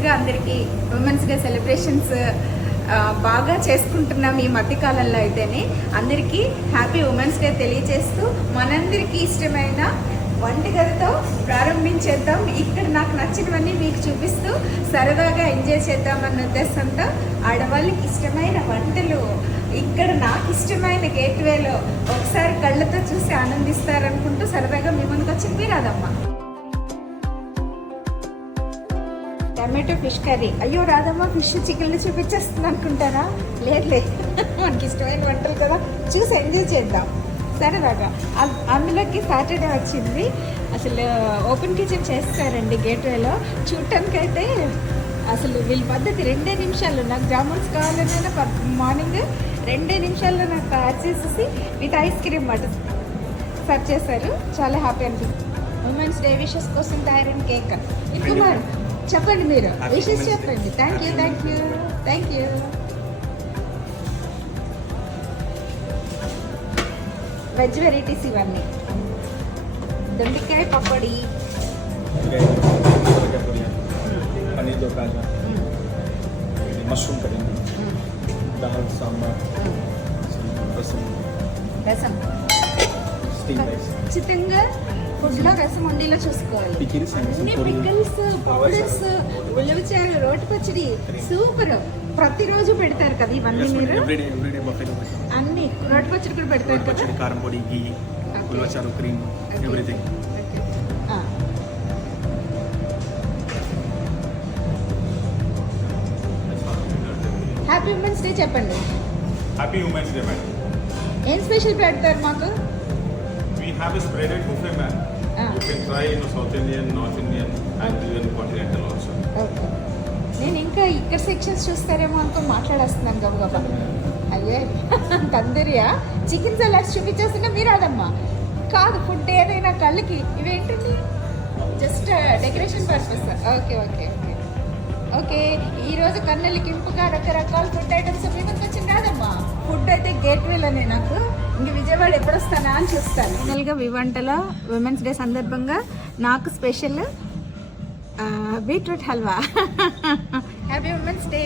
ముందుగా అందరికీ women's day celebrations బాగా చేసుకుంటున్నాం ఈ మధ్యకాలంలో అయితేనే. అందరికీ హ్యాపీ ఉమెన్స్ డే తెలియజేస్తూ మనందరికీ ఇష్టమైన వంటగదితో ప్రారంభించేద్దాం. ఇక్కడ నాకు నచ్చినవన్నీ మీకు చూపిస్తూ సరదాగా ఎంజాయ్ చేద్దామన్న ఉద్దేశంతో ఆడవాళ్ళకి ఇష్టమైన వంటలు ఇక్కడ నాకు ఇష్టమైన గేట్వేలో ఒకసారి కళ్ళతో చూసి ఆనందిస్తారనుకుంటూ సరదాగా మీ ముందుకు వచ్చింది రాదమ్మ. Tomato fish curry. అయ్యో రాదమ్మ ఫిష్ చికెన్ చూపించేస్తుంది అనుకుంటారా? లేదు మనకి ఇష్టమైన వంటలు కదా, చూసి ఎంజాయ్ చేద్దాం సరదాగా. అందులోకి సాటర్డే వచ్చింది. అసలు ఓపెన్ కిచెన్ చేస్తారండి గేట్వేలో. చూడటానికైతే అసలు వీళ్ళ పద్ధతి 2 నిమిషాలు. నాకు జామున్స్ కావాలన్నా మార్నింగ్ 2 నిమిషాల్లో నాకు తయారు చేసేసి విత్ ఐస్ క్రీమ్ సర్వ్ చేశారు. చాలా హ్యాపీ అనిపిస్తుంది. ఉమెన్స్ డే విషెస్ కోసం తయారైన కేక్. కుమార్ చెప్పండి, మీరు విషెస్ చెప్పండి. Thank you thank you thank you. Veg varieties ఇవన్నీ. దొండకాయ పకోడీ, పన్నీర్ దో కాజా, మష్రూమ్ కర్రీ, దాల్ సాంబార్, రసం. Steam rice. ఖచ్చితంగా ఫుడ్లో రసం వండిలో చూసుకోవాలి. అన్ని పికిల్స్, పౌడర్స్, ఉలవచారు, రోటి పచ్చడి సూపర్. ప్రతిరోజు పెడతారు కదా ఇవన్నీ మీరు? అన్ని రోటి పచ్చడి కూడా పెడతారు కదా? కారం పొడి, ఘీ, ఉలవచారు, cream, everything. Happy women's day చెప్పండి. Happy women's day madam. ఏం స్పెషల్ పెడతారు మాకు? We have a spreaded buffet, ma'am. You can try South Indian, North Indian, and even continental also. Okay. నేను ఇంకా ఇక్కడ సెక్షన్స్ చూస్తారేమో అనుకో మాట్లాడేస్తున్నాను గబగబా. అయ్యే తందూరియా, చికెన్ సలాడ్స్ చూపించేస్తున్నా మీరు రాదమ్మా. కాదు, ఫుడ్ ఏదైనా కళ్ళకి. ఇవేంటండి? Just decoration purpose. Okay okay okay okay. ఈరోజు కన్నులకి ఇంపుగా రకరకాల ఫుడ్ ఐటమ్స్ మీ ముందుకు వచ్చింది రాదమ్మా. ఫుడ్ అయితే గేట్వేలోనే. నాకు ఇంక విజయవాడ ఎప్పుడు వస్తానా అని చూస్తాను. ఫైనల్గా వివంటలో ఉమెన్స్ డే సందర్భంగా నాకు special beetroot halwa. Happy women's day.